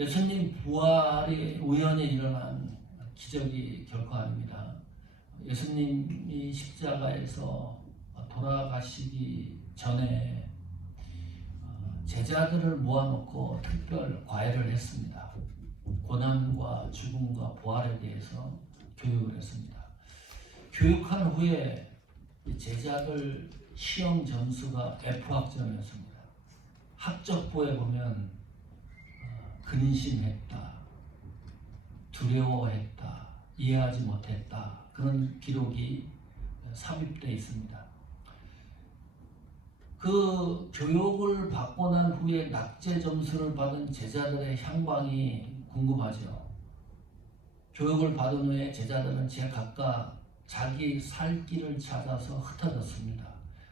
예수님 부활이 우연히 일어난 기적이 결코 아닙니다. 예수님이 십자가에서 돌아가시기 전에 제자들을 모아놓고 특별 과외를 했습니다. 고난과 죽음과 부활에 대해서 교육을 했습니다. 교육한 후에 제자들 시험 점수가 F학점이었습니다. 학적부에 보면 근심했다, 두려워했다, 이해하지 못했다, 그런 기록이 삽입되어 있습니다. 그 교육을 받고 난 후에 낙제 점수를 받은 제자들의 향방이 궁금하죠. 교육을 받은 후에 제자들은 각각 자기 살 길을 찾아서 흩어졌습니다.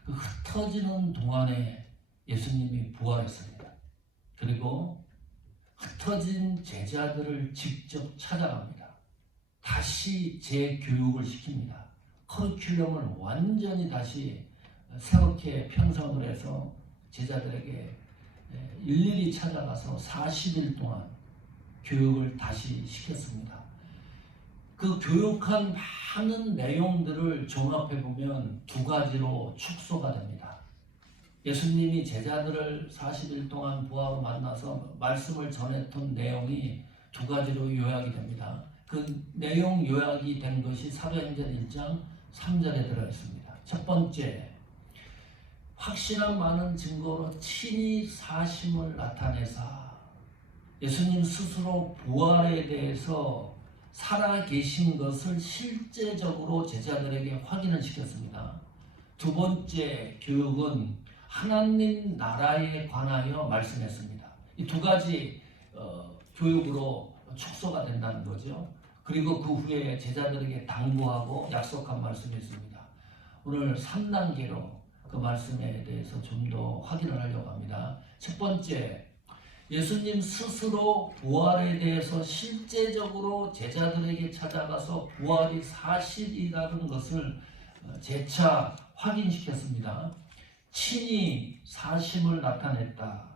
그 흩어지는 동안에 예수님이 부활했습니다. 그리고 흩어진 제자들을 직접 찾아갑니다. 다시 재교육을 시킵니다. 커리큘럼을 완전히 다시 새롭게 편성을 해서 제자들에게 일일이 찾아가서 40일 동안 교육을 다시 시켰습니다. 그 교육한 많은 내용들을 종합해보면 두 가지로 축소가 됩니다. 예수님이 제자들을 40일 동안 부하로 만나서 말씀을 전했던 내용이 두 가지로 요약이 됩니다. 그 내용 요약이 된 것이 사도행전 1장 3절에 들어있습니다. 첫 번째, 확실한 많은 증거로 친히 사심을 나타내사 예수님 스스로 부활에 대해서 살아계신 것을 실제적으로 제자들에게 확인을 시켰습니다. 두 번째 교육은 하나님 나라에 관하여 말씀했습니다. 이 두 가지 교육으로 축소가 된다는 거죠. 그리고 그 후에 제자들에게 당부하고 약속한 말씀이 있습니다. 오늘 3단계로 그 말씀에 대해서 좀 더 확인을 하려고 합니다. 첫 번째, 예수님 스스로 부활에 대해서 실제적으로 제자들에게 찾아가서 부활이 사실이라는 것을 재차 확인시켰습니다. 친히 사심을 나타냈다.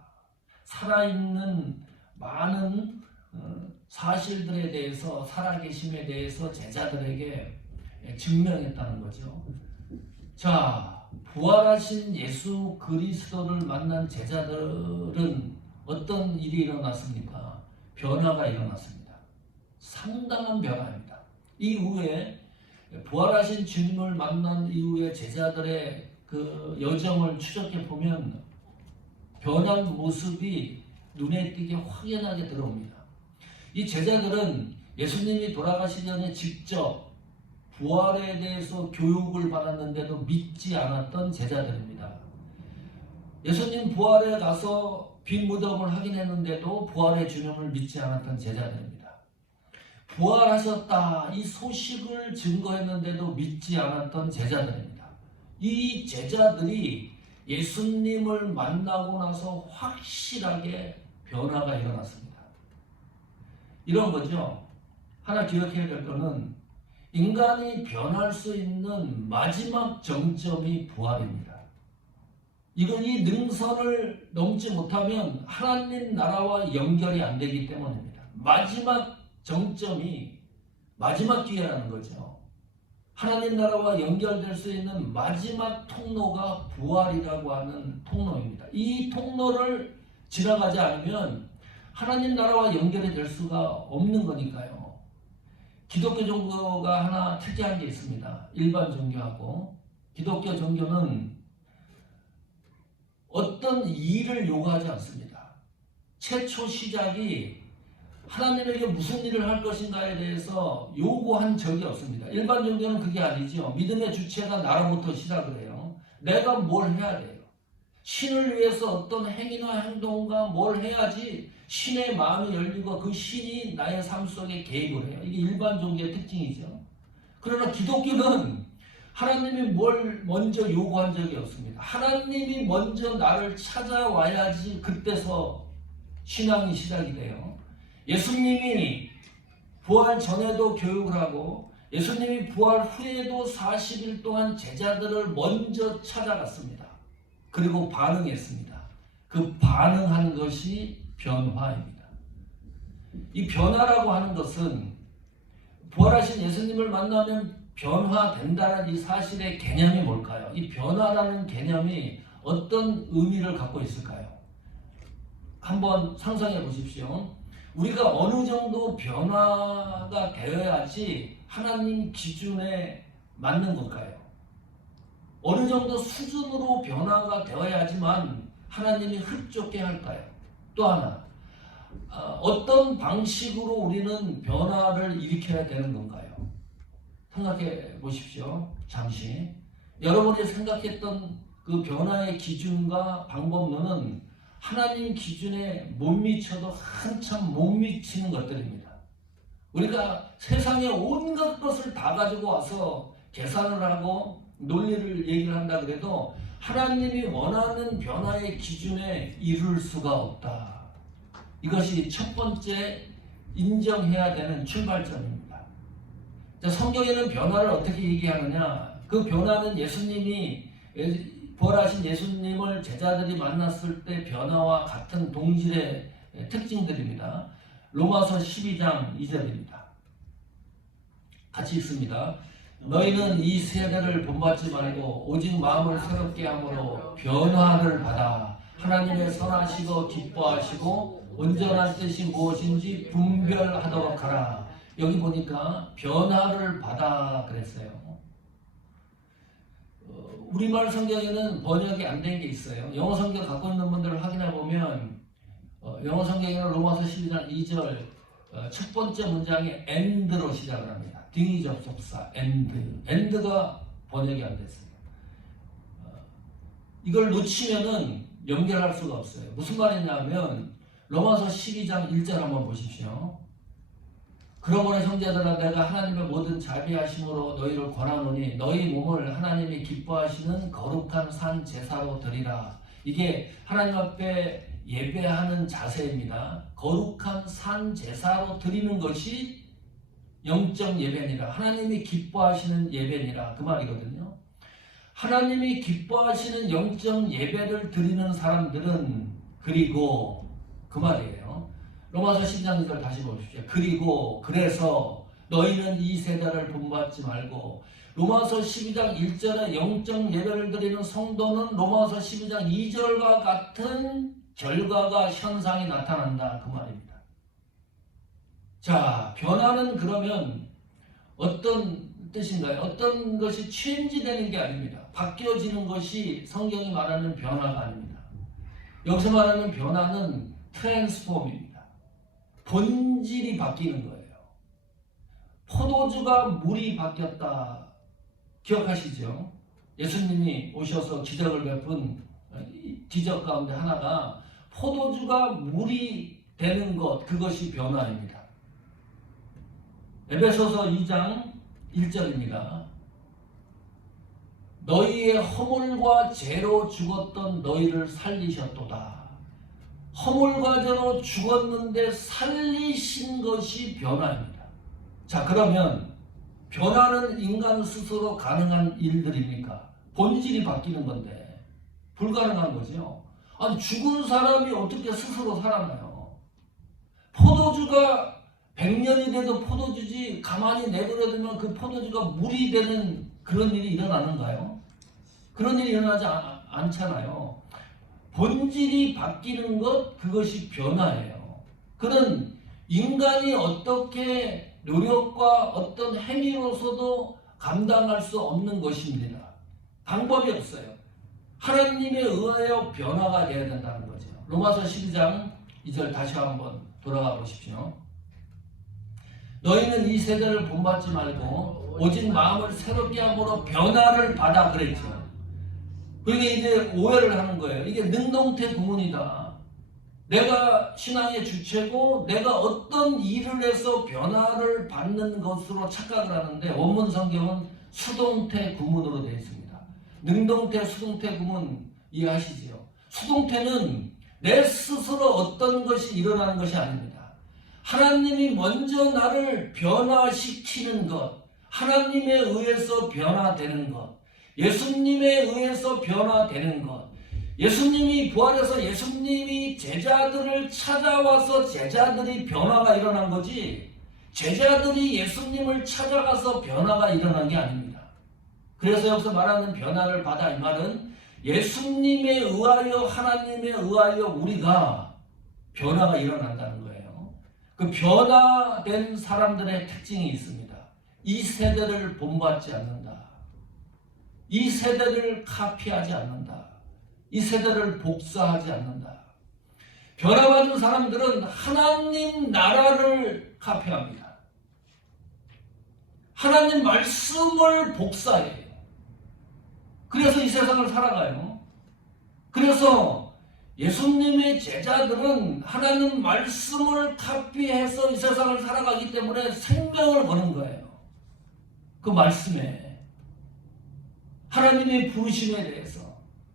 살아있는 많은 사실들에 대해서, 살아계심에 대해서 제자들에게 증명했다는 거죠. 자, 부활하신 예수 그리스도를 만난 제자들은 어떤 일이 일어났습니까? 변화가 일어났습니다. 상당한 변화입니다. 이후에 부활하신 주님을 만난 이후에 제자들의 그 여정을 추적해 보면 변한 모습이 눈에 띄게 확연하게 들어옵니다. 이 제자들은 예수님이 돌아가시기 전에 직접 부활에 대해서 교육을 받았는데도 믿지 않았던 제자들입니다. 예수님 부활에 가서 빈 무덤을 확인했는데도 부활의 주님을 믿지 않았던 제자들입니다. 부활하셨다 이 소식을 증거했는데도 믿지 않았던 제자들입니다. 이 제자들이 예수님을 만나고 나서 확실하게 변화가 일어났습니다. 이런 거죠. 하나 기억해야 될 거는 인간이 변할 수 있는 마지막 정점이 부활입니다. 이 능선을 넘지 못하면 하나님 나라와 연결이 안 되기 때문입니다. 마지막 정점이 마지막 기회라는 거죠. 하나님 나라와 연결될 수 있는 마지막 통로가 부활이라고 하는 통로입니다. 이 통로를 지나가지 않으면 하나님 나라와 연결이 될 수가 없는 거니까요. 기독교 종교가 하나 특이한 게 있습니다. 일반 종교하고. 기독교 종교는 어떤 일을 요구하지 않습니다. 최초 시작이 하나님에게 무슨 일을 할 것인가에 대해서 요구한 적이 없습니다. 일반 종교는 그게 아니죠. 믿음의 주체가 나로부터 시작을 해요. 내가 뭘 해야 돼요. 신을 위해서 어떤 행위나 행동과 뭘 해야지 신의 마음이 열리고 그 신이 나의 삶 속에 개입을 해요. 이게 일반 종교의 특징이죠. 그러나 기독교는 하나님이 뭘 먼저 요구한 적이 없습니다. 하나님이 먼저 나를 찾아와야지 그때서 신앙이 시작이 돼요. 예수님이 부활 전에도 교육을 하고 예수님이 부활 후에도 40일 동안 제자들을 먼저 찾아갔습니다. 그리고 반응했습니다. 그 반응한 것이 변화입니다. 이 변화라고 하는 것은 부활하신 예수님을 만나면 변화된다는 이 사실의 개념이 뭘까요? 이 변화라는 개념이 어떤 의미를 갖고 있을까요? 한번 상상해 보십시오. 우리가 어느 정도 변화가 되어야지 하나님 기준에 맞는 걸까요? 어느 정도 수준으로 변화가 되어야지만 하나님이 흡족해 할까요? 또 하나, 어떤 방식으로 우리는 변화를 일으켜야 되는 건가요? 생각해 보십시오. 잠시. 여러분이 생각했던 그 변화의 기준과 방법론은 하나님 기준에 못 미쳐도 한참 못 미치는 것들입니다. 우리가 세상의 온갖 것을 다 가지고 와서 계산을 하고 논리를 얘기를 한다 그래도 하나님이 원하는 변화의 기준에 이룰 수가 없다. 이것이 첫 번째 인정해야 되는 출발점입니다. 성경에는 변화를 어떻게 얘기하느냐? 그 변화는 예수님이 부활하신 예수님을 제자들이 만났을 때 변화와 같은 동질의 특징들입니다. 로마서 12장 2절입니다. 같이 읽습니다. 너희는 이 세대를 본받지 말고 오직 마음을 새롭게 함으로 변화를 받아 하나님의 선하시고 기뻐하시고 온전한 뜻이 무엇인지 분별하도록 하라. 여기 보니까 변화를 받아 그랬어요. 우리말 성경에는 번역이 안 된 게 있어요. 영어 성경 갖고 있는 분들을 확인해 보면 영어 성경에는 로마서 12장 2절 첫 번째 문장이 and로 시작을 합니다. 등위 접속사 and가 번역이 안 됐어요. 이걸 놓치면은 연결할 수가 없어요. 무슨 말이냐면 로마서 12장 1절 한번 보십시오. 그러므로 형제들아 내가 하나님의 모든 자비하심으로 너희를 권하노니 너희 몸을 하나님이 기뻐하시는 거룩한 산 제사로 드리라. 이게 하나님 앞에 예배하는 자세입니다. 거룩한 산 제사로 드리는 것이 영적 예배니라. 하나님이 기뻐하시는 예배니라. 그 말이거든요. 하나님이 기뻐하시는 영적 예배를 드리는 사람들은 그리고 그 말이에요. 로마서 12장 2절 다시 보십시오. 그리고 그래서 너희는 이 세대를 본받지 말고 로마서 12장 1절에 영적 예배를 드리는 성도는 로마서 12장 2절과 같은 결과가 현상이 나타난다. 그 말입니다. 자, 변화는 그러면 어떤 뜻인가요? 어떤 것이 체인지되는 게 아닙니다. 바뀌어지는 것이 성경이 말하는 변화가 아닙니다. 여기서 말하는 변화는 트랜스폼입니다. 본질이 바뀌는 거예요. 포도주가 물이 바뀌었다. 기억하시죠? 예수님이 오셔서 기적을 베푼 기적 가운데 하나가 포도주가 물이 되는 것, 그것이 변화입니다. 에베소서 2장 1절입니다. 너희의 허물과 죄로 죽었던 너희를 살리셨도다. 허물과 죄로 죽었는데 살리신 것이 변화입니다. 자, 그러면 변화는 인간 스스로 가능한 일들입니까? 본질이 바뀌는 건데 불가능한 거죠. 아니, 죽은 사람이 어떻게 스스로 살아나요? 포도주가 100년이 돼도 포도주지 가만히 내버려두면 그 포도주가 물이 되는 그런 일이 일어나는가요? 그런 일이 일어나지 않잖아요. 본질이 바뀌는 것, 그것이 변화예요. 그는 인간이 어떻게 노력과 어떤 행위로서도 감당할 수 없는 것입니다. 방법이 없어요. 하나님에 의하여 변화가 되어야 된다는 거죠. 로마서 12장 2절 다시 한번 돌아가 보십시오. 너희는 이 세대를 본받지 말고 오직 마음을 새롭게 함으로 변화를 받아 그랬죠. 그게 이제 오해를 하는 거예요. 이게 능동태 구문이다. 내가 신앙의 주체고 내가 어떤 일을 해서 변화를 받는 것으로 착각을 하는데 원문 성경은 수동태 구문으로 되어 있습니다. 능동태, 수동태 구문 이해하시지요? 수동태는 내 스스로 어떤 것이 일어나는 것이 아닙니다. 하나님이 먼저 나를 변화시키는 것, 하나님에 의해서 변화되는 것, 예수님에 의해서 변화되는 것, 예수님이 부활해서 예수님이 제자들을 찾아와서 제자들이 변화가 일어난 거지, 제자들이 예수님을 찾아가서 변화가 일어난 게 아닙니다. 그래서 여기서 말하는 변화를 받아, 이 말은 예수님에 의하여, 하나님에 의하여 우리가 변화가 일어난다는 거예요. 그 변화된 사람들의 특징이 있습니다. 이 세대를 본받지 않는다. 이 세대를 카피하지 않는다. 이 세대를 복사하지 않는다. 변화받은 사람들은 하나님 나라를 카피합니다. 하나님 말씀을 복사해요. 그래서 이 세상을 살아가요. 그래서 예수님의 제자들은 하나님 말씀을 카피해서 이 세상을 살아가기 때문에 생명을 거는 거예요. 그 말씀에. 하나님의 부르심에 대해서.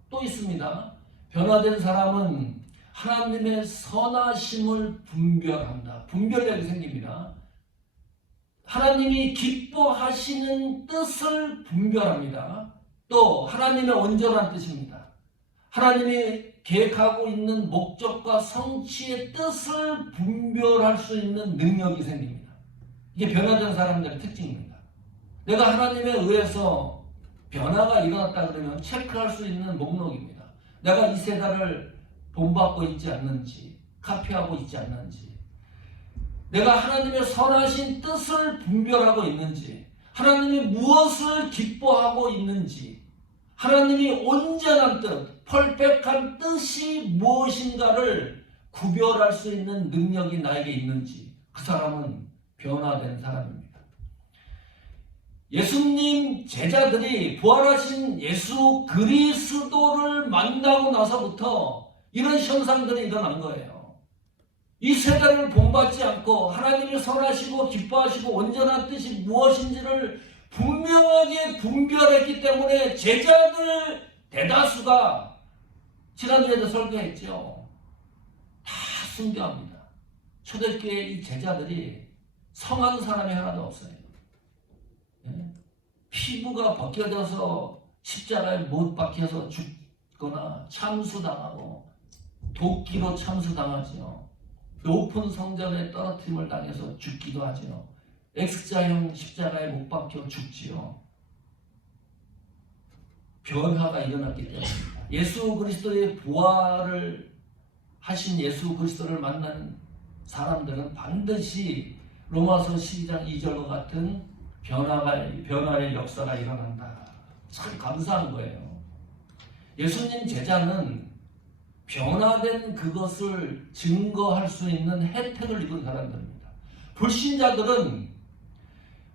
또 있습니다. 변화된 사람은 하나님의 선하심을 분별한다. 분별력이 생깁니다. 하나님이 기뻐하시는 뜻을 분별합니다. 또 하나님의 온전한 뜻입니다. 하나님이 계획하고 있는 목적과 성취의 뜻을 분별할 수 있는 능력이 생깁니다. 이게 변화된 사람들의 특징입니다. 내가 하나님에 의해서 변화가 일어났다 그러면 체크할 수 있는 목록입니다. 내가 이 세대를 본받고 있지 않는지, 카피하고 있지 않는지, 내가 하나님의 선하신 뜻을 분별하고 있는지, 하나님이 무엇을 기뻐하고 있는지, 하나님이 온전한 뜻, 퍼펙트한 뜻이 무엇인가를 구별할 수 있는 능력이 나에게 있는지, 그 사람은 변화된 사람입니다. 예수님 제자들이 부활하신 예수 그리스도를 만나고 나서부터 이런 현상들이 일어난 거예요. 이 세대를 본받지 않고 하나님이 선하시고 기뻐하시고 온전한 뜻이 무엇인지를 분명하게 분별했기 때문에 제자들 대다수가, 지난주에도 설교했죠, 다 순교합니다. 초대교회 이 제자들이 성한 사람이 하나도 없어요. 피부가 벗겨져서 십자가에 못 박혀서 죽거나 참수당하고 도끼로 참수당하지요. 높은 성전에 떨어뜨림을 당해서 죽기도 하지요. X자형 십자가에 못 박혀 죽지요. 변화가 일어났기 때문입니다. 예수 그리스도의 부활을 하신 예수 그리스도를 만나는 사람들은 반드시 로마서 12장 2절과 같은 변화의 역사가 일어난다. 참 감사한 거예요. 예수님 제자는 변화된 그것을 증거할 수 있는 혜택을 입은 사람들입니다. 불신자들은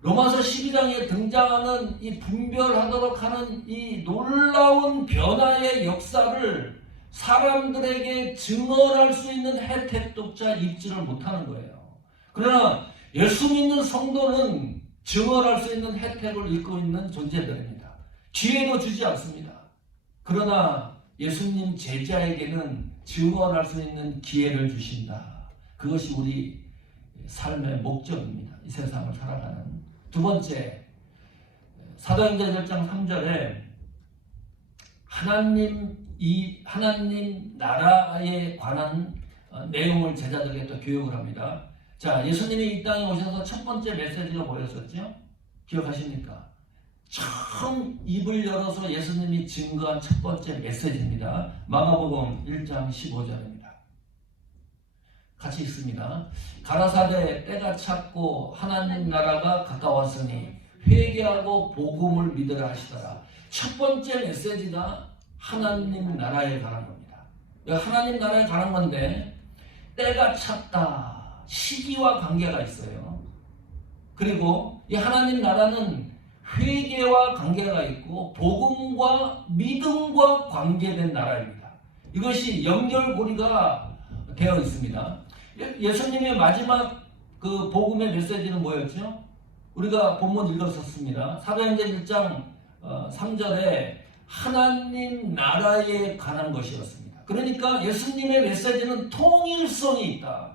로마서 12장에 등장하는 이 분별하도록 하는 이 놀라운 변화의 역사를 사람들에게 증언할 수 있는 혜택조차 입지를 못하는 거예요. 그러나 예수 믿는 성도는 증언할 수 있는 혜택을 입고 있는 존재들입니다. 기회도 주지 않습니다. 그러나 예수님 제자에게는 증언할 수 있는 기회를 주신다. 그것이 우리 삶의 목적입니다. 이 세상을 살아가는. 두 번째, 사도행전 1장 3절에 하나님 나라에 관한 내용을 제자들에게 또 교육을 합니다. 자, 예수님이 이 땅에 오셔서 첫 번째 메시지가 뭐였었죠? 기억하십니까? 처음 입을 열어서 예수님이 증거한 첫 번째 메시지입니다. 마가복음 1장 15절입니다. 같이 읽습니다. 가라사대 때가 찼고 하나님 나라가 가까웠으니 회개하고 복음을 믿으라 하시더라. 첫 번째 메시지가 하나님 나라에 관한 겁니다. 하나님 나라에 관한 건데 때가 찼다. 시기와 관계가 있어요. 그리고 이 하나님 나라는 회개와 관계가 있고 복음과 믿음과 관계된 나라입니다. 이것이 연결고리가 되어 있습니다. 예수님의 마지막 그 복음의 메시지는 뭐였죠? 우리가 본문 읽었었습니다. 사도행전 1장 3절에 하나님 나라에 관한 것이었습니다. 그러니까 예수님의 메시지는 통일성이 있다.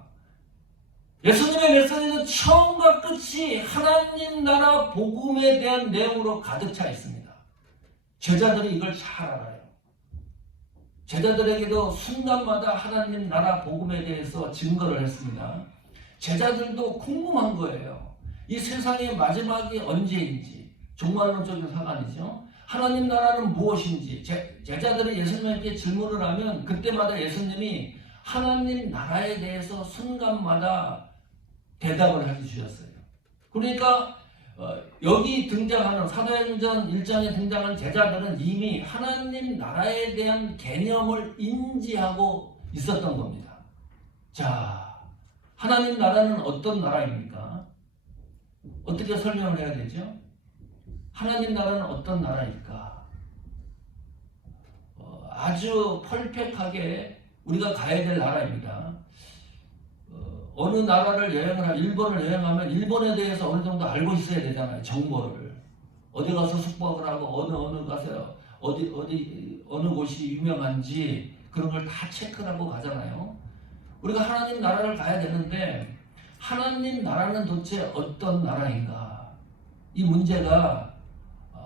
예수님의 메시지는 처음과 끝이 하나님 나라 복음에 대한 내용으로 가득 차 있습니다. 제자들이 이걸 잘 알아요. 제자들에게도 순간마다 하나님 나라 복음에 대해서 증거를 했습니다. 제자들도 궁금한 거예요. 이 세상의 마지막이 언제인지, 종말론적인 사관이죠. 하나님 나라는 무엇인지 제자들이 예수님에게 질문을 하면 그때마다 예수님이 하나님 나라에 대해서 순간마다 대답을 해주셨어요. 그러니까 여기 등장하는 사도행전 1장에 등장한 제자들은 이미 하나님 나라에 대한 개념을 인지하고 있었던 겁니다. 자, 하나님 나라는 어떤 나라입니까? 어떻게 설명을 해야 되죠? 하나님 나라는 어떤 나라일까? 아주 퍼펙트하게 우리가 가야 될 나라입니다. 어느 나라를 여행을 하면, 일본을 여행하면 일본에 대해서 어느 정도 알고 있어야 되잖아요. 정보를. 어디 가서 숙박을 하고 어느 가서 어느 곳이 유명한지 그런 걸 다 체크를 하고 가잖아요. 우리가 하나님 나라를 가야 되는데 하나님 나라는 도대체 어떤 나라인가? 이 문제가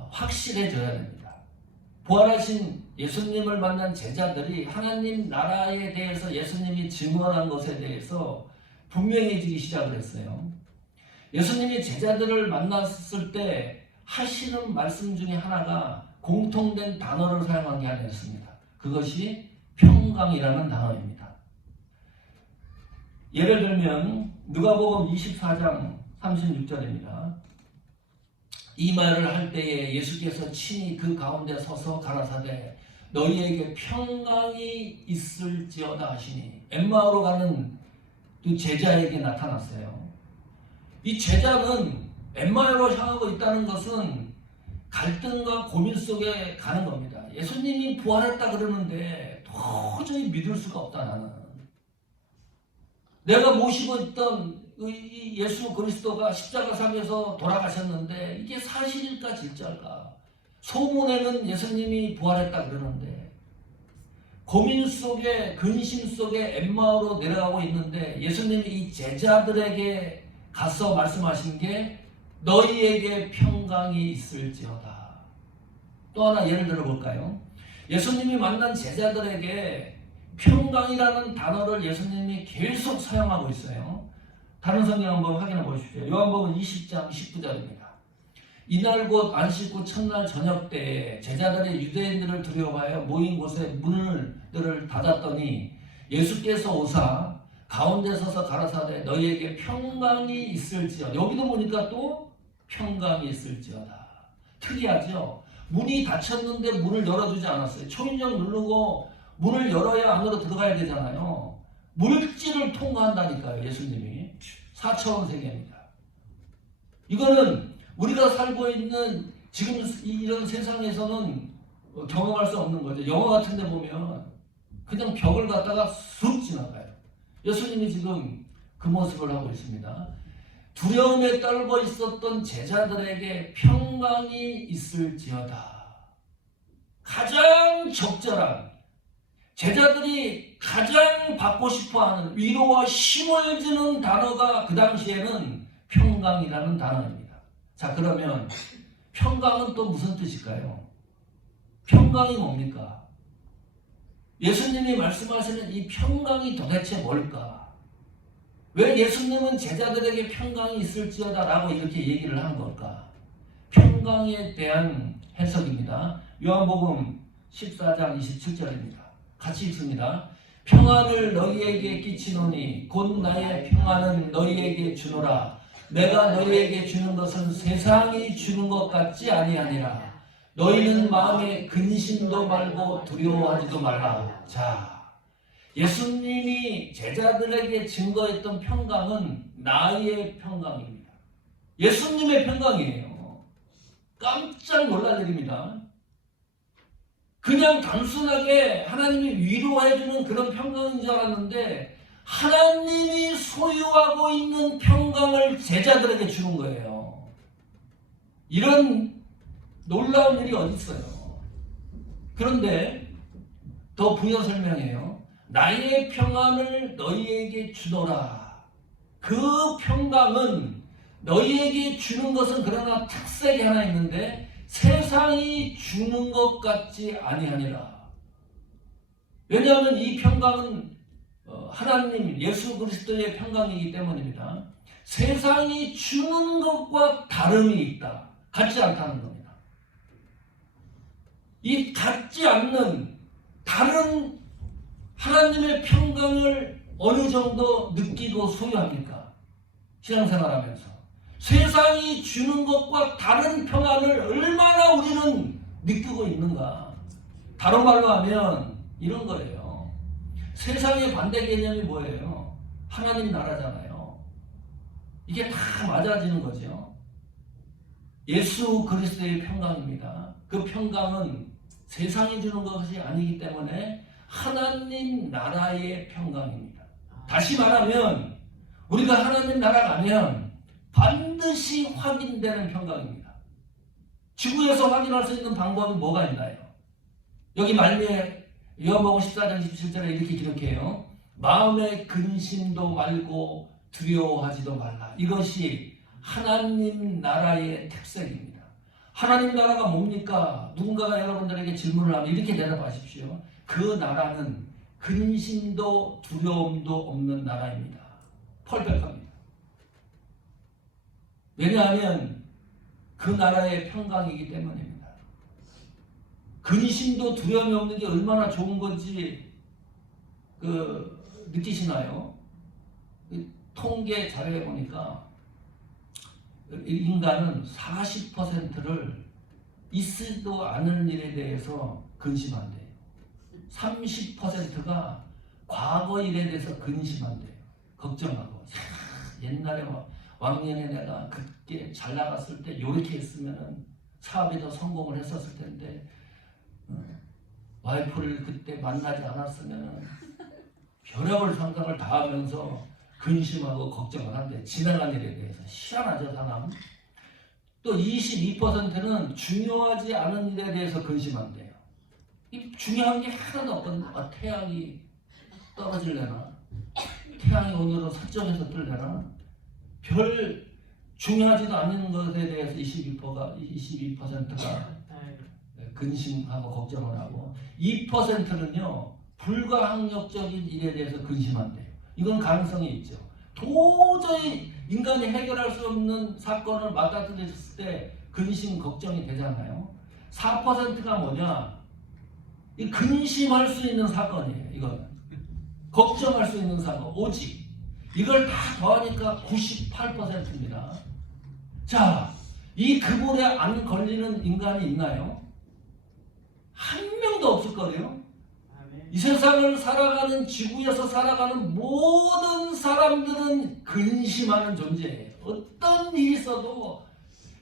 확실해져야 됩니다. 부활하신 예수님을 만난 제자들이 하나님 나라에 대해서 예수님이 증언한 것에 대해서 분명해지기 시작을 했어요. 예수님이 제자들을 만났을 때 하시는 말씀 중에 하나가 공통된 단어를 사용한 게 아니었습니다. 그것이 평강이라는 단어입니다. 예를 들면 누가복음 24장 36절입니다. 이 말을 할 때에 예수께서 친히 그 가운데 서서 가라사대 너희에게 평강이 있을지어다 하시니 엠마오로 가는 그 제자에게 나타났어요. 이 제자는 엠마오로 향하고 있다는 것은 갈등과 고민 속에 가는 겁니다. 예수님이 부활했다 그러는데 도저히 믿을 수가 없다 나는. 내가 모시고 있던 이 예수 그리스도가 십자가 상에서 돌아가셨는데 이게 사실일까 진짜일까? 소문에는 예수님이 부활했다 그러는데 고민 속에 근심 속에 엠마오로 내려가고 있는데 예수님이 이 제자들에게 가서 말씀하신 게 너희에게 평강이 있을지어다. 또 하나 예를 들어볼까요? 예수님이 만난 제자들에게 평강이라는 단어를 예수님이 계속 사용하고 있어요. 다른 성경 한번 확인해 보십시오. 요한복음 20장 19절입니다. 이날 곧 안식 후 첫날 저녁 때에 제자들이 유대인들을 두려워하여 모인 곳에 문을 닫았더니 예수께서 오사 가운데 서서 가라사대 너희에게 평강이 있을지어다. 여기도 보니까 또 평강이 있을지어다. 특이하죠? 문이 닫혔는데 문을 열어주지 않았어요. 초인종 누르고 문을 열어야 안으로 들어가야 되잖아요. 물질을 통과한다니까요. 예수님이. 4차원 세계입니다. 이거는 우리가 살고 있는 지금 이런 세상에서는 경험할 수 없는 거죠. 영화 같은 데 보면 그냥 벽을 갖다가 쑥 지나가요. 예수님이 지금 그 모습을 하고 있습니다. 두려움에 떨고 있었던 제자들에게 평강이 있을지어다. 가장 적절한 제자들이 가장 받고 싶어하는 위로와 힘을 주는 단어가 그 당시에는 평강이라는 단어입니다. 자, 그러면 평강은 또 무슨 뜻일까요? 평강이 뭡니까? 예수님이 말씀하시는 이 평강이 도대체 뭘까? 왜 예수님은 제자들에게 평강이 있을지어다 라고 이렇게 얘기를 한 걸까? 평강에 대한 해석입니다. 요한복음 14장 27절입니다. 같이 읽습니다. 평안을 너희에게 끼치노니 곧 나의 평안은 너희에게 주노라. 내가 너희에게 주는 것은 세상이 주는 것 같지 아니하니라. 너희는 마음에 근심도 말고 두려워하지도 말라. 자, 예수님이 제자들에게 증거했던 평강은 나의 평강입니다. 예수님의 평강이에요. 깜짝 놀랄 일입니다. 그냥 단순하게 하나님이 위로해주는 그런 평강인 줄 알았는데 하나님이 소유하고 있는 평강을 제자들에게 주는 거예요. 이런 놀라운 일이 어디 있어요? 그런데 더 부연 설명해요. 나의 평안을 너희에게 주노라. 그 평강은 너희에게 주는 것은 그러나 특색이 하나 있는데 세상이 주는 것 같지 아니하니라. 왜냐하면 이 평강은 하나님 예수 그리스도의 평강이기 때문입니다. 세상이 주는 것과 다름이 있다. 같지 않다는 겁니다. 이 같지 않는 다른 하나님의 평강을 어느 정도 느끼고 소유합니까? 신앙생활하면서 세상이 주는 것과 다른 평안을 얼마나 우리는 느끼고 있는가? 다른 말로 하면 이런 거예요. 세상의 반대 개념이 뭐예요? 하나님 나라잖아요. 이게 다 맞아지는 거죠. 예수 그리스도의 평강입니다. 그 평강은 세상이 주는 것이 아니기 때문에 하나님 나라의 평강입니다. 다시 말하면 우리가 하나님 나라 가면 반드시 확인되는 평강입니다. 지구에서 확인할 수 있는 방법이 뭐가 있나요? 여기 말미에 요한복음 14장 17절에 이렇게 기록해요. 마음의 근심도 말고 두려워하지도 말라. 이것이 하나님 나라의 특색입니다. 하나님 나라가 뭡니까? 누군가가 여러분들에게 질문을 하면 이렇게 대답하십시오. 그 나라는 근심도 두려움도 없는 나라입니다. 펄펙합니다. 왜냐하면 그 나라의 평강이기 때문입니다. 근심도 두려움이 없는 게 얼마나 좋은 건지 느끼시나요? 통계 자료에 보니까 인간은 40%를 있지도 않은 일에 대해서 근심한대요. 30%가 과거 일에 대해서 근심한대요. 걱정하고. 옛날에 왕년에 내가 그때 잘 나갔을 때 요렇게 했으면 사업에 더 성공을 했었을 텐데 와이프를 그때 만나지 않았으면 별의별 상상을 다 하면서 근심하고 걱정을 한대. 지나간 일에 대해서. 희한하죠, 사람. 또 22%는 중요하지 않은 일에 대해서 근심한대요. 이 중요한 게 하나도 없거든요. 태양이 떨어질려나? 태양이 오늘은 서쪽에서 뜰려나? 별 중요하지도 않은 것에 대해서 22%가 근심하고 걱정을 하고 2%는요 불가항력적인 일에 대해서 근심한대요. 이건 가능성이 있죠. 도저히 인간이 해결할 수 없는 사건을 맞닥뜨렸을 때 근심 걱정이 되잖아요. 4%가 뭐냐? 이 근심할 수 있는 사건이에요. 이거는 걱정할 수 있는 사건 오직 이걸 다 더하니까 98%입니다. 자, 이 그물에 안 걸리는 인간이 있나요? 한 명도 없을 거예요. 이 세상을 살아가는 지구에서 살아가는 모든 사람들은 근심하는 존재예요. 어떤 일이 있어도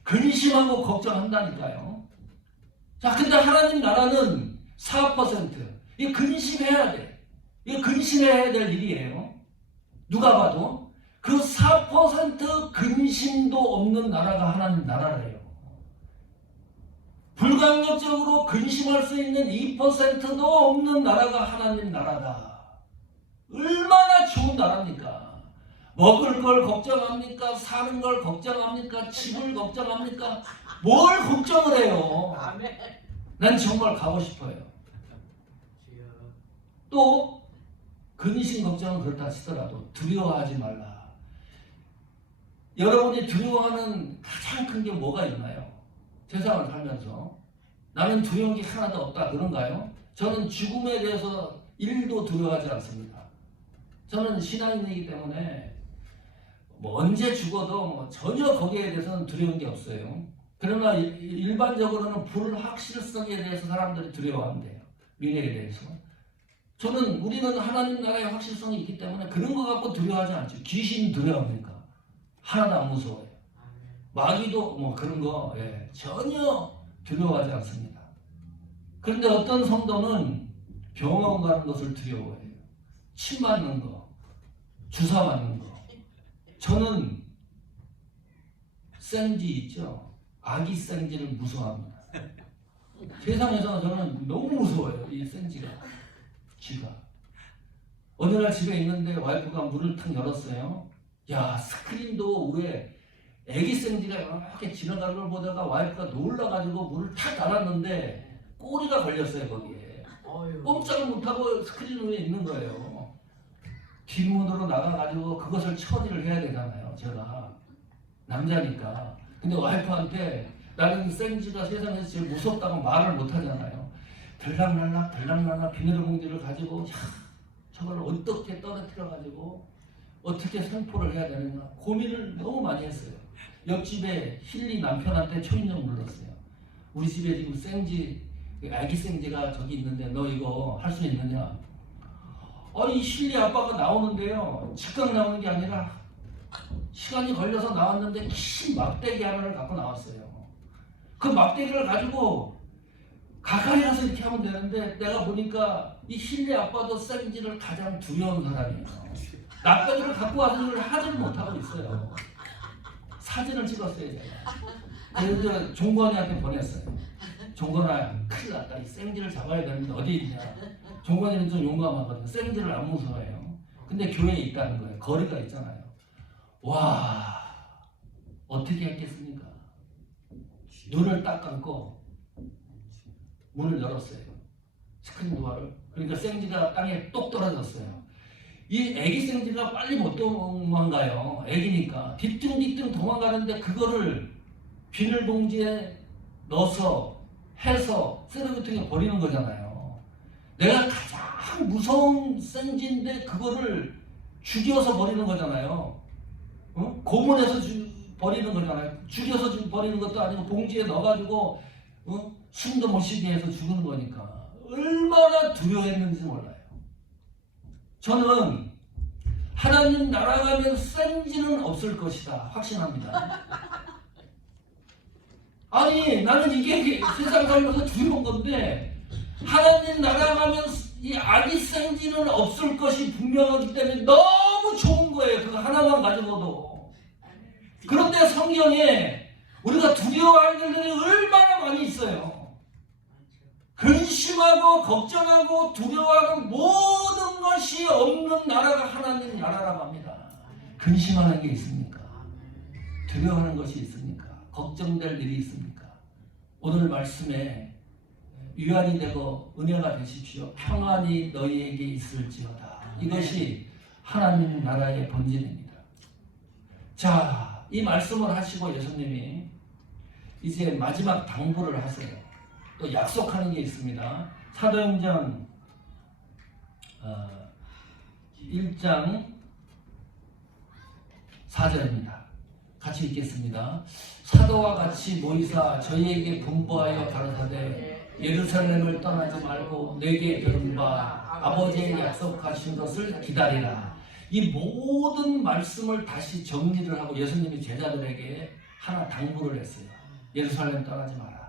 근심하고 걱정한다니까요. 자, 근데 하나님 나라는 4%. 이거 근심해야 돼. 이거 근심해야 될 일이에요. 누가 봐도 그 4% 근심도 없는 나라가 하나님 나라래요. 불가항력적으로 근심할 수 있는 2%도 없는 나라가 하나님 나라다. 얼마나 좋은 나라입니까? 먹을 걸 걱정합니까? 사는 걸 걱정합니까? 집을 걱정합니까? 뭘 걱정을 해요? 난 정말 가고 싶어요. 또 근심 걱정은 그렇다 치더라도 두려워하지 말라. 여러분이 두려워하는 가장 큰 게 뭐가 있나요? 세상을 살면서 나는 두려운 게 하나도 없다 그런가요? 저는 죽음에 대해서 1도 두려워하지 않습니다. 저는 신앙인이기 때문에 언제 죽어도 전혀 거기에 대해서는 두려운 게 없어요. 그러나 일반적으로는 불확실성에 대해서 사람들이 두려워한대요. 미래에 대해서. 우리는 하나님 나라의 확실성이 있기 때문에 그런 거 갖고 두려워하지 않죠. 귀신 두려워합니까? 하나도 안 무서워요. 마귀도 그런 거 전혀 두려워하지 않습니다. 그런데 어떤 성도는 병원 가는 것을 두려워해요. 침 맞는 거, 주사 맞는 거. 저는 생쥐 있죠. 아기 생쥐를 무서워합니다. 세상에서 저는 너무 무서워요. 이 생쥐가. 쥐가. 어느 날 집에 있는데 와이프가 문을 탁 열었어요. 야, 스크린도 위에 애기 생쥐가 이렇게 지나가는 걸 보다가 와이프가 놀라가지고 문을 탁 닫았는데 꼬리가 걸렸어요 거기에. 꼼짝을 못하고 스크린 위에 있는 거예요. 뒷문으로 나가가지고 그것을 처리를 해야 되잖아요. 제가 남자니까. 근데 와이프한테 나는 생쥐가 세상에서 제일 무섭다고 말을 못하잖아요. 들락날락 비닐봉지를 가지고 저걸 어떻게 떨어뜨려가지고 어떻게 선포를 해야 되는가 고민을 너무 많이 했어요. 옆집에 힐리 남편한테 초인종 눌렀어요. 우리 집에 지금 생쥐, 아기 생쥐가 저기 있는데 너 이거 할 수 있느냐? 이 힐리 아빠가 나오는데요. 즉각 나오는 게 아니라 시간이 걸려서 나왔는데 긴 막대기 하나를 갖고 나왔어요. 그 막대기를 가지고 가까이 가서 이렇게 하면 되는데 내가 보니까 이 힐리 아빠도 생쥐를 가장 두려운 사람이에요. 막대기를 갖고 와서 이걸 하지를 못하고 있어요. 사진을 찍었어요 제가. 그래서 종건이한테 보냈어요. 종건아 큰일 났다. 이 생쥐를 잡아야 되는데 어디 있냐. 종건이는 좀 용감하거든요. 생쥐를 안 무서워해요. 근데 교회에 있다는 거예요. 거리가 있잖아요. 와 어떻게 했겠습니까? 눈을 딱 감고 문을 열었어요. 스크린 도어를. 그러니까 생쥐가 땅에 똑 떨어졌어요. 이 애기 생쥐가 빨리 못 도망가요. 애기니까 뒤뚱뒤뚱 도망가는데 그거를 비닐봉지에 넣어서 해서 쓰레기통에 버리는 거잖아요. 내가 가장 무서운 생쥐인데 그거를 죽여서 버리는 거잖아요. 고문해서 버리는 거잖아요. 죽여서 버리는 것도 아니고 봉지에 넣어가지고 숨도 못 쉬게 해서 죽는 거니까 얼마나 두려워했는지 몰라요. 저는 하나님 나라 가면 생쥐는 없을 것이다 확신합니다. 아니 나는 이게 세상 살면서 두려운 건데 하나님 나라 가면 이 아기 생쥐는 없을 것이 분명하기 때문에 너무 좋은 거예요. 그거 하나만 가지고도. 그런데 성경에 우리가 두려워할 일들이 얼마나 많이 있어요. 근심하고 걱정하고 두려워하는 모든 것이 없는 나라가 하나님 나라라고 합니다. 근심하는 게 있습니까? 두려워하는 것이 있습니까? 걱정될 일이 있습니까? 오늘 말씀에 위안이 되고 은혜가 되십시오. 평안이 너희에게 있을지어다. 이것이 하나님 나라의 본질입니다. 자, 이 말씀을 하시고 예수님이 이제 마지막 당부를 하세요. 또 약속하는 게 있습니다. 사도행전 1장 4절입니다. 같이 읽겠습니다. 사도와 같이 모이사 저희에게 분부하여 가르치되 예루살렘을 떠나지 말고 내게 들은 바 아버지의 약속하신 것을 기다리라. 이 모든 말씀을 다시 정리를 하고 예수님이 제자들에게 하나 당부를 했어요. 예루살렘 떠나지 마라.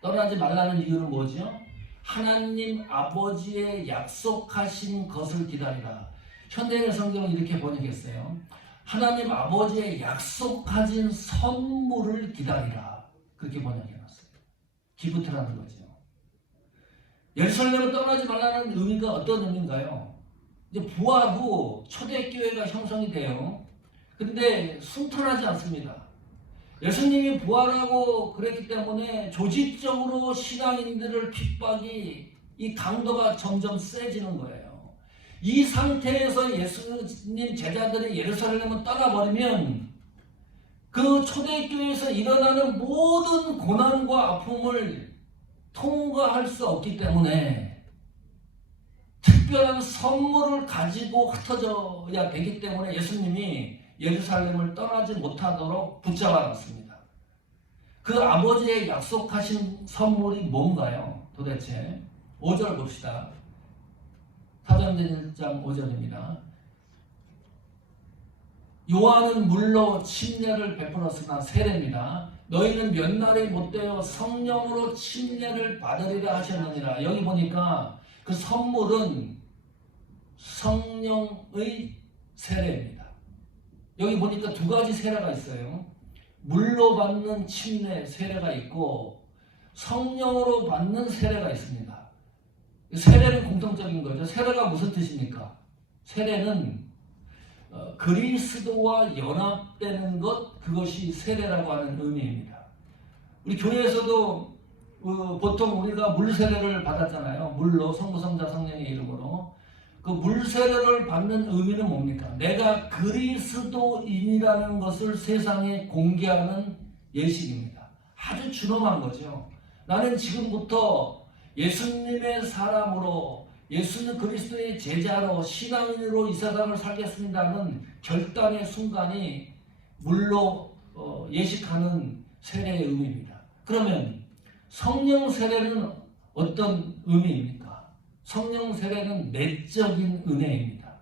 떠나지 말라는 이유는 뭐죠? 하나님 아버지의 약속하신 것을 기다리라. 현대인의 성경은 이렇게 번역했어요. 하나님 아버지의 약속하신 선물을 기다리라. 그렇게 번역해놨어요. 기프트라는 거죠. 예루살렘을 떠나지 말라는 의미가 어떤 의미인가요? 이제 부활 후 초대교회가 형성이 돼요. 근데 순탄하지 않습니다. 예수님이 부활하고 그랬기 때문에 조직적으로 신앙인들을 핍박이 이 강도가 점점 세지는 거예요. 이 상태에서 예수님 제자들이 예루살렘을 떠나버리면 그 초대교회에서 일어나는 모든 고난과 아픔을 통과할 수 없기 때문에 특별한 선물을 가지고 흩어져야 되기 때문에 예수님이 예루살렘을 떠나지 못하도록 붙잡아놨습니다. 그 아버지의 약속하신 선물이 뭔가요? 도대체 5절 봅시다. 사도행전 1장 5절입니다. 요한은 물로 침례를 베풀었으나 세례입니다. 너희는 몇 날이 못되어 성령으로 침례를 받으리라 하셨느니라. 여기 보니까 그 선물은 성령의 세례입니다. 여기 보니까 두 가지 세례가 있어요. 물로 받는 침례 세례가 있고 성령으로 받는 세례가 있습니다. 세례는 공통적인 거죠. 세례가 무슨 뜻입니까? 세례는 그리스도와 연합되는 것, 그것이 세례라고 하는 의미입니다. 우리 교회에서도 보통 우리가 물세례를 받았잖아요. 물로 성부, 성자, 성령의 이름으로. 그 물세례를 받는 의미는 뭡니까? 내가 그리스도인이라는 것을 세상에 공개하는 예식입니다. 아주 준엄한 거죠. 나는 지금부터 예수님의 사람으로, 예수님 그리스도의 제자로, 신앙인으로 이 세상을 살겠습니다는 결단의 순간이 물로 예식하는 세례의 의미입니다. 그러면 성령 세례는 어떤 의미입니까? 성령 세례는 내적인 은혜입니다.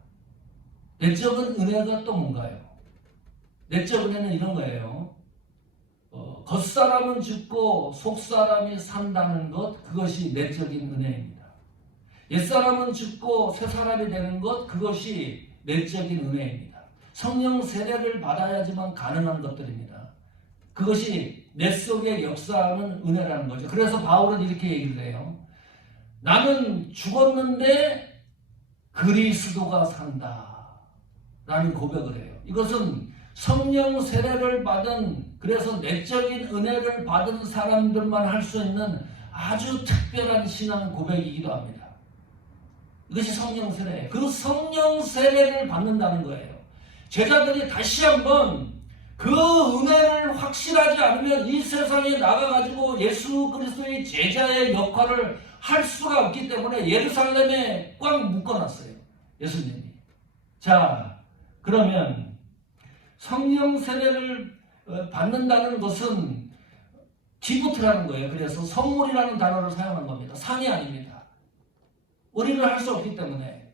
내적인 은혜가 또 뭔가요? 내적 은혜는 이런 거예요. 겉사람은 죽고 속사람이 산다는 것, 그것이 내적인 은혜입니다. 옛사람은 죽고 새사람이 되는 것, 그것이 내적인 은혜입니다. 성령 세례를 받아야지만 가능한 것들입니다. 그것이 내 속에 역사하는 은혜라는 거죠. 그래서 바울은 이렇게 얘기를 해요. 나는 죽었는데 그리스도가 산다 라는 고백을 해요. 이것은 성령 세례를 받은, 그래서 내적인 은혜를 받은 사람들만 할 수 있는 아주 특별한 신앙 고백이기도 합니다. 이것이 성령 세례예요. 그 성령 세례를 받는다는 거예요. 제자들이 다시 한번 그 은혜를 확실하지 않으면 이 세상에 나가가지고 예수 그리스도의 제자의 역할을 할 수가 없기 때문에 예루살렘에 꽉 묶어놨어요. 예수님이. 자, 그러면 성령 세례를 받는다는 것은 기프트라는 거예요. 그래서 선물이라는 단어를 사용한 겁니다. 상이 아닙니다. 우리는 할 수 없기 때문에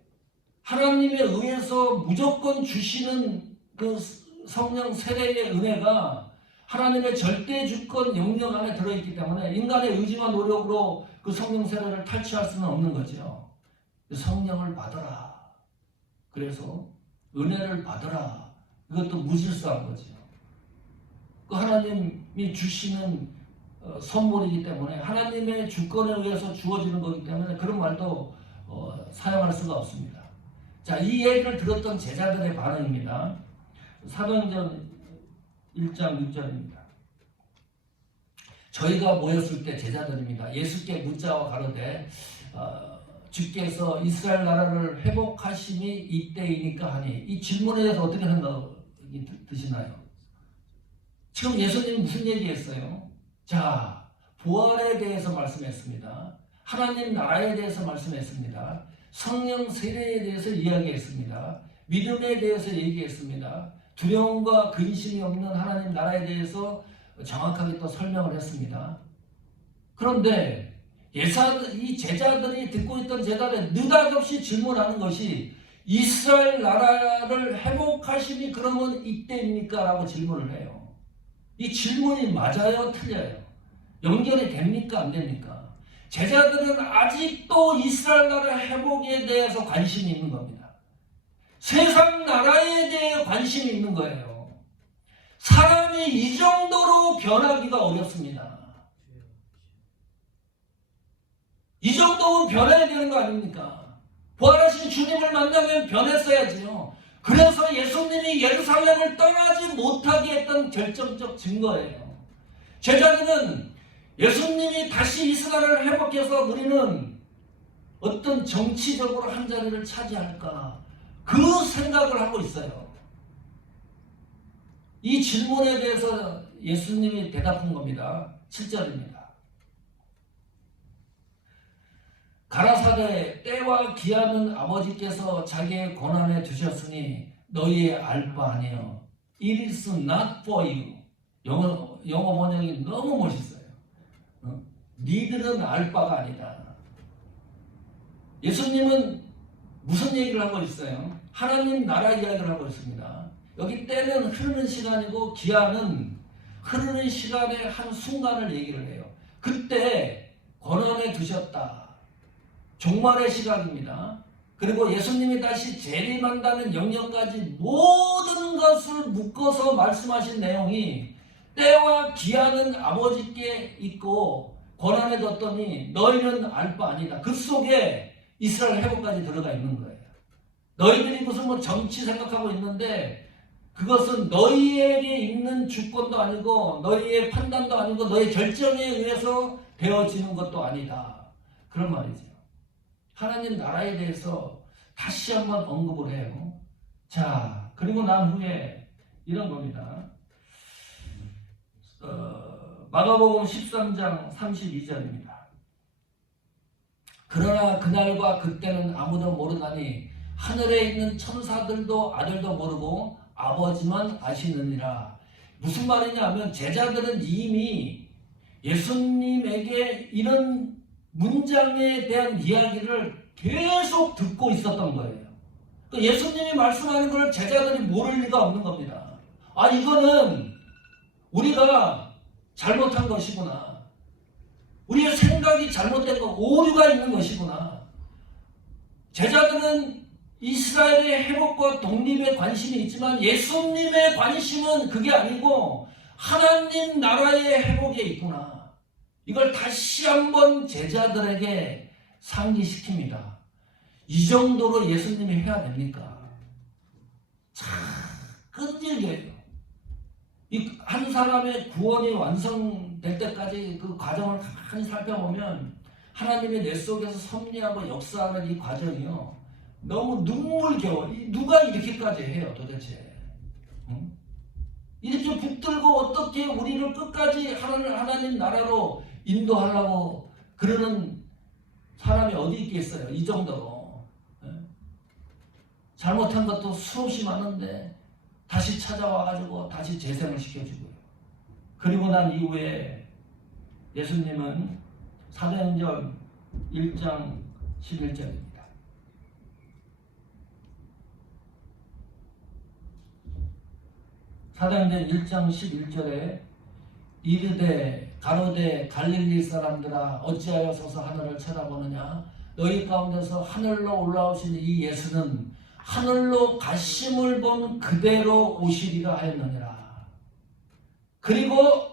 하나님에 의해서 무조건 주시는 그 성령 세례의 은혜가 하나님의 절대 주권 영역 안에 들어있기 때문에 인간의 의지와 노력으로 그 성령 세례를 탈취할 수는 없는 거죠. 성령을 받아라. 그래서 은혜를 받아라. 이것도 무질서한 거죠. 그 하나님이 주시는 선물이기 때문에, 하나님의 주권에 의해서 주어지는 거기 때문에 그런 말도 사용할 수가 없습니다. 자, 이 얘기를 들었던 제자들의 반응입니다. 사도행전 1장 6절입니다. 저희가 모였을 때 제자들입니다. 예수께 묻자와 가로되 주께서 이스라엘 나라를 회복하심이 이때이니까 하니, 이 질문에 대해서 어떻게 생각이 드시나요? 지금 예수님이 무슨 얘기했어요? 자, 부활에 대해서 말씀했습니다. 하나님 나라에 대해서 말씀했습니다. 성령 세례에 대해서 이야기했습니다. 믿음에 대해서 얘기했습니다. 두려움과 근심이 없는 하나님 나라에 대해서 정확하게 또 설명을 했습니다. 그런데 이 제자들이 듣고 있던 제자들이 느닷없이 질문하는 것이, 이스라엘 나라를 회복하심이 그러면 이때입니까? 라고 질문을 해요. 이 질문이 맞아요? 틀려요? 연결이 됩니까? 안 됩니까? 제자들은 아직도 이스라엘 나라 회복에 대해서 관심이 있는 겁니다. 세상 나라에 대해 관심이 있는 거예요. 사람이 이 정도로 변하기가 어렵습니다. 이 정도면 변해야 되는 거 아닙니까? 부활하신 주님을 만나면 변했어야지요. 그래서 예수님이 예루살렘을 떠나지 못하게 했던 결정적 증거예요. 제자들은 예수님이 다시 이스라엘을 회복해서 우리는 어떤 정치적으로 한 자리를 차지할까, 그 생각을 하고 있어요. 이 질문에 대해서 예수님이 대답한 겁니다. 7절입니다. 가라사대 때와 기한은 아버지께서 자기의 권한에 두셨으니 너희의 알 바 아니요. It is not for you. 영어 번역이 너무 멋있어요. 니들은 알 바가 아니다. 예수님은 무슨 얘기를 하고 있어요? 하나님 나라 이야기를 하고 있습니다. 여기 때는 흐르는 시간이고 기한은 흐르는 시간의 한 순간을 얘기를 해요. 그때 권한에 두셨다. 종말의 시각입니다. 그리고 예수님이 다시 재림한다는 영역까지 모든 것을 묶어서 말씀하신 내용이, 때와 기한은 아버지께 있고 권한에 뒀더니 너희는 알 바 아니다. 그 속에 이스라엘 회복까지 들어가 있는 거예요. 너희들이 무슨 정치 생각하고 있는데 그것은 너희에게 있는 주권도 아니고 너희의 판단도 아니고 너희 결정에 의해서 되어지는 것도 아니다. 그런 말이죠. 하나님 나라에 대해서 다시 한번 언급을 해요. 자, 그리고 난 후에 이런 겁니다. 마가복음 13장 32절입니다. 그러나 그날과 그때는 아무도 모르나니 하늘에 있는 천사들도 아들도 모르고 아버지만 아시느니라. 무슨 말이냐면 제자들은 이미 예수님에게 이런 문장에 대한 이야기를 계속 듣고 있었던 거예요. 예수님이 말씀하는 걸 제자들이 모를 리가 없는 겁니다. 아, 이거는 우리가 잘못한 것이구나. 우리의 생각이 잘못된 거, 오류가 있는 것이구나. 제자들은 이스라엘의 회복과 독립에 관심이 있지만 예수님의 관심은 그게 아니고 하나님 나라의 회복에 있구나. 이걸 다시 한번 제자들에게 상기시킵니다. 이 정도로 예수님이 해야 됩니까? 참 끈질겨요. 이 한 사람의 구원이 완성될 때까지 그 과정을 가만히 살펴보면 하나님이 내 속에서 섭리하고 역사하는 이 과정이요, 너무 눈물겨워. 누가 이렇게까지 해요 도대체? 응? 이렇게 붙들고 어떻게 우리를 끝까지 하나님 나라로 인도하려고 그러는 사람이 어디 있겠어요? 이 정도로. 잘못한 것도 수없이 많은데 다시 찾아와가지고 다시 재생을 시켜주고요. 그리고 난 이후에 예수님은 사도행전 1장 11절입니다. 사도행전 1장 11절에 이르되 가로되 갈릴리 사람들아 어찌하여 서서 하늘을 쳐다보느냐. 너희 가운데서 하늘로 올라오신 이 예수는 하늘로 가심을 본 그대로 오시리라 하였느니라. 그리고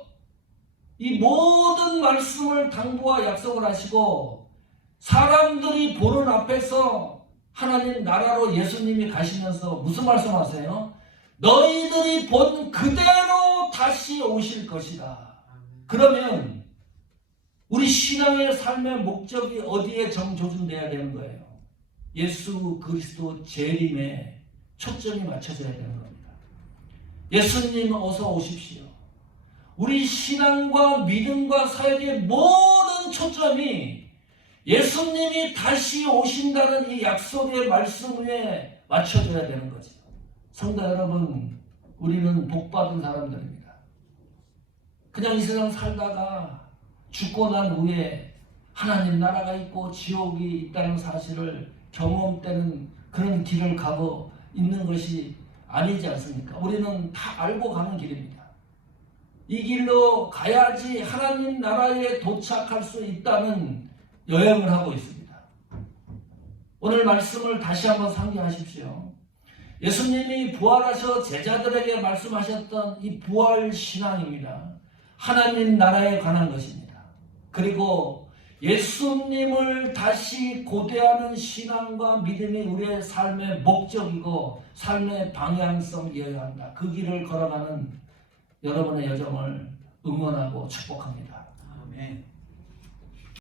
이 모든 말씀을 당부와 약속을 하시고 사람들이 보는 앞에서 하나님 나라로 예수님이 가시면서 무슨 말씀하세요? 너희들이 본 그대로 다시 오실 것이다. 그러면 우리 신앙의 삶의 목적이 어디에 정조준돼야 되는 거예요? 예수 그리스도 재림에 초점이 맞춰져야 되는 겁니다. 예수님 어서 오십시오. 우리 신앙과 믿음과 사역의 모든 초점이 예수님이 다시 오신다는 이 약속의 말씀 위에 맞춰져야 되는 거죠. 성도 여러분, 우리는 복받은 사람들입니다. 그냥 이 세상 살다가 죽고 난 후에 하나님 나라가 있고 지옥이 있다는 사실을 경험되는 그런 길을 가고 있는 것이 아니지 않습니까? 우리는 다 알고 가는 길입니다. 이 길로 가야지 하나님 나라에 도착할 수 있다는 여행을 하고 있습니다. 오늘 말씀을 다시 한번 상기하십시오. 예수님이 부활하셔 제자들에게 말씀하셨던 이 부활 신앙입니다. 하나님 나라에 관한 것입니다. 그리고 예수님을 다시 고대하는 신앙과 믿음이 우리의 삶의 목적이고 삶의 방향성이어야 한다. 그 길을 걸어가는 여러분의 여정을 응원하고 축복합니다. 아멘.